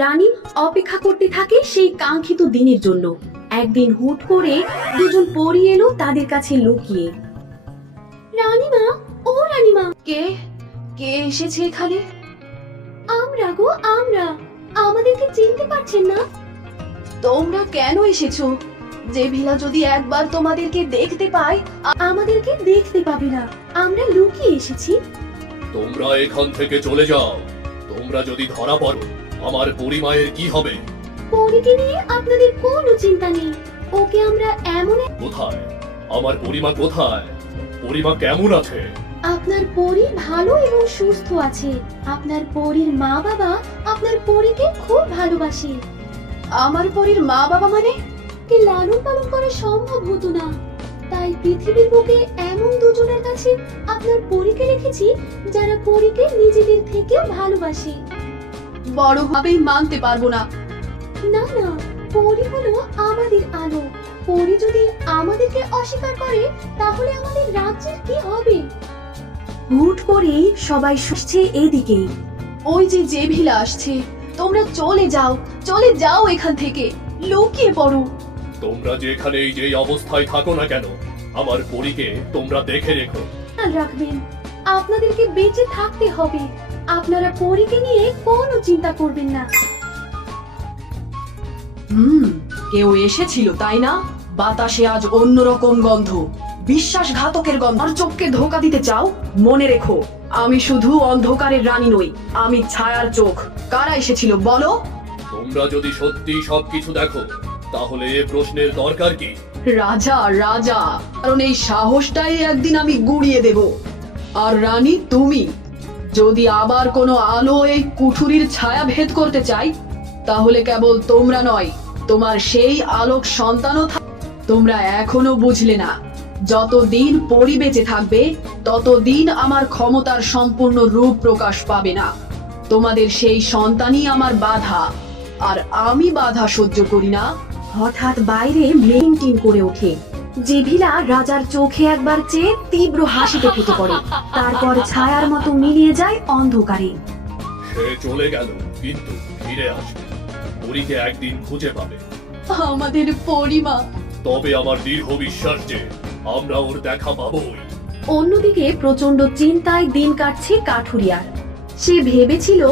রানী অপেক্ষা করতে থাকে সেই কাঙ্ক্ষিত দিনের জন্য। একদিন হুট করে দুজন পরী এলো তাদের কাছে লুকিয়ে। রানীমা, ও রানীমা। কে কে এসেছে এখানে? আমরা গো, আমরা। আমাদেরকে চিনতে পারছেন না? তোমরা কেন এসেছো? জেভিলা যদি একবার তোমাদেরকে দেখতে পায়। আমাদেরকে দেখতে পাবে না, আমরা লুকিয়ে এসেছি। তোমরা এখান থেকে চলে যাও। তোমরা যদি ধরা পড়ো, আমার পরিমায়ের কি হবে? পরীকে নিয়ে আপনাদের কোনো চিন্তা নেই। ওকে আমরা এমন কোথায় আমার পরিমা? কোথায়? পরিমা কেমন আছে? আপনার পরী ভালো এবং সুস্থ আছে। আপনার পরীর মা বাবা আপনার পরীকে খুব ভালোবাসে। আমার পরীর মা বাবা মানে? কে লালন পালন করা সম্ভব হতো না, তাই পৃথিবীর বুকে এমন দুজনের কাছে আপনার পরীকে রেখেছি যারা পরীকে নিজেদের থেকেও ভালোবাসে। বড় ভাবেই মানতে পারবো না। না না, পরী হলো আমাদের আলো। পরী যদি আমাদেরকে অস্বীকার করে তাহলে আমাদের রাজ্যের কি হবে? হুট করেই সবাই শুনছে এদিকেই। ওই যে জেভিলা আসছে। তোমরা চলে যাও, চলে যাও এখান থেকে, লুকিয়ে পড়ো। তোমরা যেখানেই যেই অবস্থায় থাকো না কেন, আমার পরীকে তোমরা দেখে রেখো। খেয়াল রাখবেন, আপনাদেরকে বেঁচে থাকতে হবে। আপনারা পরীকে নিয়ে কোনো চিন্তা করবেন না। কেউ এসেছিল তাই না? বাতাসে আজ অন্যরকম গন্ধ, বিশ্বাসঘাতকের গন্ধ। আর চোখকে ধোকা দিতে চাও? মনে রেখো, আমি শুধু অন্ধকারের রানী নই, আমি ছায়ার চোখ। কারা এসেছিল বলো? তোমরা যদি সত্যি সবকিছু দেখো, তাহলে এ প্রশ্নের দরকার কি? রাজা, রাজা, কারণ এই সাহসটাই একদিন আমি গুড়িয়ে দেব। আর রানী তুমি, যদি আবার কোনো আলো এই কুঠুরির ছায়া ভেদ করতে চাই, তাহলে কেবল তোমরা নয়, তোমার সেই আলোক সন্তানও তোমরা এখনো বুঝলে না। যতদিন পরি বেঁচে থাকবে ততদিন আমার ক্ষমতার সম্পূর্ণ রূপ প্রকাশ পাবে না। তোমাদের সেই সন্তানই আমার বাধা, আর আমি বাধা সহ্য করি না। হঠাৎ বাইরে মেইনটিন করে ওঠে। জেভিলা রাজার চোখে একবার চেয়ে তীব্র হাসিতে ফেটে পড়ে, তারপর ছায়ার মতো মিলিয়ে যায় অন্ধকারে। সে চলে গেল, কিন্তু ফিরে আসবে। পরীকে একদিন খুঁজে পাবে। আমাদের পরিমা। তবে আমার দৃঢ় বিশ্বাস যে আমরা ওর দেখা পাবোই। অন্যদিকে প্রচন্ড চিন্তায় দিন কাটছে কাঠুরিয়ার। সে ভেবেছিল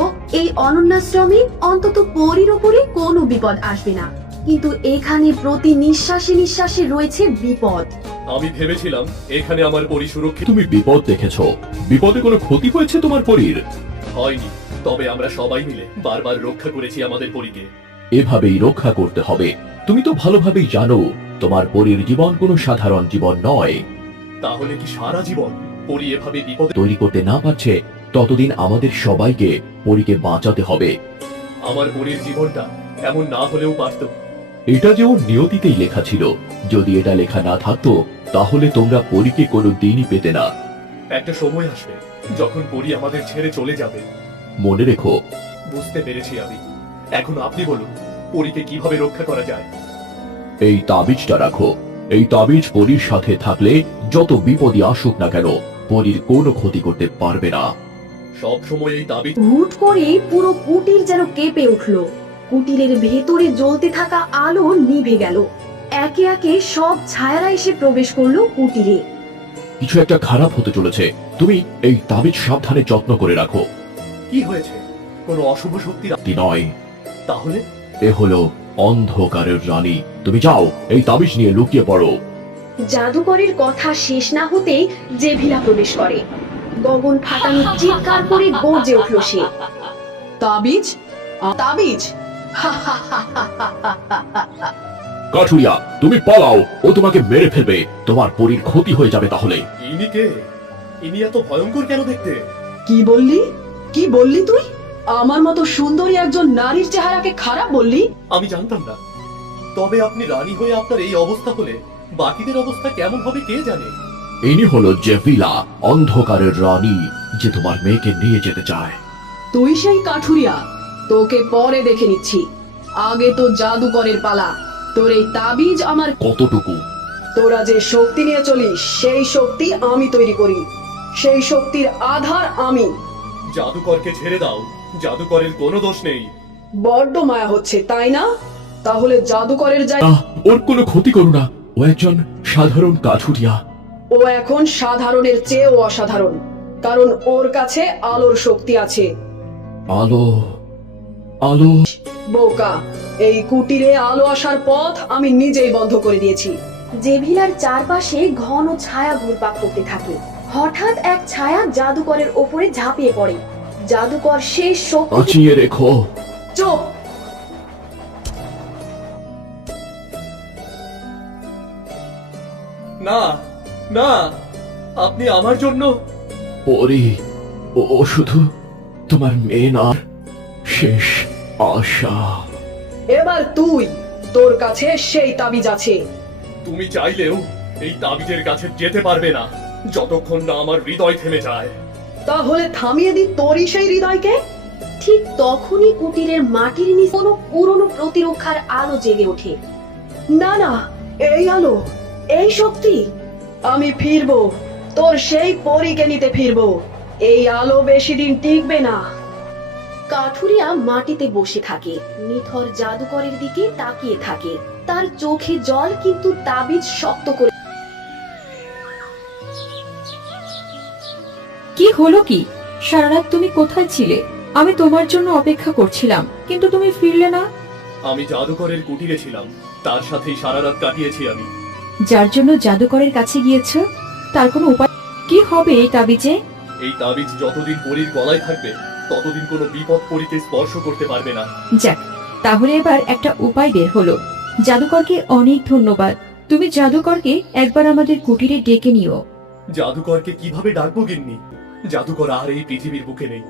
এই অনন্যাশ্রমে অন্তত পরীর ওপরে কোনো বিপদ আসবে না, কিন্তু এখানে প্রতি নিঃশ্বাসে নিঃশ্বাসে রয়েছে বিপদ। আমি ভেবেছিলাম এখানে আমার পরী সুরক্ষিত। তুমি বিপদ দেখেছো? বিপদে কোনো ক্ষতি হয়েছে তোমার পরীর? হয়নি, তবে আমরা সবাই মিলে বারবার রক্ষা করেছি আমাদের পরীকে। এভাবেই রক্ষা করতে হবে। তুমি তো ভালোভাবেই জানো তোমার পরীর জীবন কোনো সাধারণ জীবন নয়। তাহলে কি সারা জীবন পরী এভাবে বিপদে তৈরি করতে না পারছে ততদিন আমাদের সবাইকে পরীকে বাঁচাতে হবে। আমার পরীর জীবনটা এমন না হলেও পারত। এটা যে ওর নিয়তিতেই লেখা ছিল। যদি এটা লেখা না থাকতো তাহলে তোমরা পরীকে কোনো দিনই পেতে না। একটা সময় আসবে যখন পরী আমাদের ছেড়ে চলে যাবে। মনে রেখো। বুঝতে পেরেছি আমি। এখন আপনি বলুন, পরীকে কিভাবে রক্ষা করা যায়? এই তাবিজটা রাখো। এই তাবিজ পরীর সাথে থাকলে যত বিপদই আসুক না কেন, পরীর কোনো ক্ষতি করতে পারবে না। সব সময় এই তাবিজ। হুট করে পুরো কুটির যেন কেঁপে উঠলো। কুটিরের ভেতরে জ্বলতে থাকা আলো নিভে গেল। একে একে সব ছায়ারা এসে প্রবেশ করলো কুটিরে। কিছু একটা খারাপ হতে চলেছে। তুমি এই তাবিজ সাবধানে যত্ন করে রাখো। কি হয়েছে? কোনো অশুভ শক্তি? নয়, তাহলে এ হলো অন্ধকারের রানী। তুমি যাও, এই তাবিজ নিয়ে লুকিয়ে পড়ো। জাদুকরের কথা শেষ না হতেই জেভিলা প্রবেশ করে। গগন ফাটানো চিৎকার করে গর্জে উঠল সে। তাবিজ, তাবিজ! কাঠুরিয়া, তুমি পালাও, ও তোমাকে মেরে ফেলবে। তোমার পরীর ক্ষতি হয়ে যাবে তাহলে। ইনি কে? ইনি এত ভয়ঙ্কর কেন দেখতে? কি বললি? কি বললি তুই? আমার মতো সুন্দরী একজন নারীর চেহারাকে খারাপ বললি? আমি জানতাম না। তবে আপনি রানী হয়ে আপনার এই অবস্থা হলে বাকিদের অবস্থা কেমন হবে কে জানে। ইনি হলো জেভিলা, অন্ধকারের রানী, যে তোমার মেয়েকে নিয়ে যেতে চায়। তুই সেই কাঠুরিয়া? তোকে পরে দেখে নিচ্ছি। আগে তো জাদুকরের পালা। তোর এই তাবিজ আমার কতটুকু? তোরা যে শক্তি নিয়ে চলিস সেই শক্তি আমি তৈরি করি। সেই শক্তির আধার আমি। জাদুকরকে ছেড়ে দাও, জাদুকরের কোনো দোষ নেই। বড্ড মায়া হচ্ছে তাই না? তাহলে জাদুকরের না, ওর কোনো ক্ষতি করো না। ও একজন সাধারণ কাঠুরিয়া। ও এখন সাধারণের চেয়েও অসাধারণ, কারণ ওর কাছে আলোর শক্তি আছে। আলো, আলো। বোকা, এই কুটিরে আলো আসার পথ আমি নিজেই বন্ধ করে দিয়েছি। জেভিলার চারপাশে ঘন ছায়া ঘুরপাক করতে থাকে। হঠাৎ এক ছায়া জাদুকরের ওপরে ঝাঁপিয়ে পড়ে। জাদুকর শেষ শক্তি বাঁচিয়ে রেখো। চুপ! না, না, আপনি আমার জন্য। পরি, ও শুধু তোমার মেয়ে না, শেষ আশা। এবার তুই, তোর কাছে সেই তাবিজ আছে। তুমি চাইলেও এই তাবিজের কাছে যেতে পারবে না যতক্ষণ না আমার হৃদয় থেমে যায়। তাহলে থামিয়ে দি তোরই সেই হৃদয়কে। ঠিক তখনই কুটিরের মাটির নিচে কোনো পুরনো প্রতিরক্ষার আলো জেগে ওঠে। না না, এই আলো, এই শক্তি। আমি ফিরবো, তোর সেই পরীকে নিতে ফিরবো। এই আলো বেশি দিন টিকবে না। কাঠুরিয়া মাটিতে বসে থাকে, নিথর জাদুকরের দিকে তাকিয়ে থাকে। তার চোখে জল, কিন্তু তাবিজ শক্ত করে। কি হলো কি? সারা রাত তুমি কোথায় ছিলে? আমি তোমার জন্য অপেক্ষা করছিলাম, কিন্তু তুমি ফিরলে না। আমি জাদুকরের কুটিরে ছিলাম, তার সাথেই সারা রাত কাটিয়েছি আমি। যার জন্য জাদুকরের কাছে গিয়েছো, তার কোনো উপায়? কি হবে এই তাবিজে? এই তাবিজ যতদিন পরীর গলায় থাকবে ততদিন কোনো বিপদ পরীকে স্পর্শ করতে পারবে না। যাক, তাহলে এবার একটা উপায় বের হলো। জাদুকরকে অনেক ধন্যবাদ। তুমি জাদুকরকে একবার আমাদের কুটিরে ডেকে নিও। জাদুকরকে কিভাবে ডাকবো গিন্নি? জাদুকর আর এই পৃথিবীর বুকে নেই।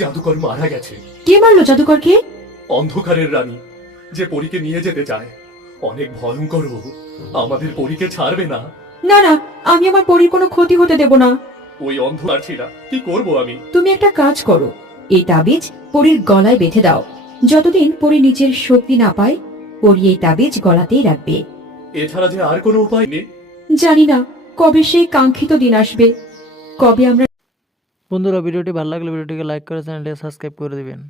জাদুকর মারা গেছে। কে মারলো জাদুকরকে? অন্ধকারের রানী, যে পরীকে নিয়ে যেতে চায়। অনেক ভয়ঙ্কর ও, আমাদের পরীকে ছাড়বে না। না না, আমি আমার পরীর কোনো ক্ষতি হতে দেব না। ওই অন্ধকার ছিলা, কি করব আমি? তুমি একটা কাজ করো, এই তাবিজ পরীর গলায় বেঁধে দাও। যতদিন পরী নিজের শক্তি না পায়, পরী এই তাবিজ গলাতেই রাখবে। এছাড়া যে আর কোনো উপায় নেই। জানি না কবে সেই কাঙ্ক্ষিত দিন আসবে, কবে আমরা। বন্ধুরা, ভিডিওটি ভালো লাগলে ভিডিওটিকে লাইক করে চ্যানেলটি সাবস্ক্রাইব করে দিবেন।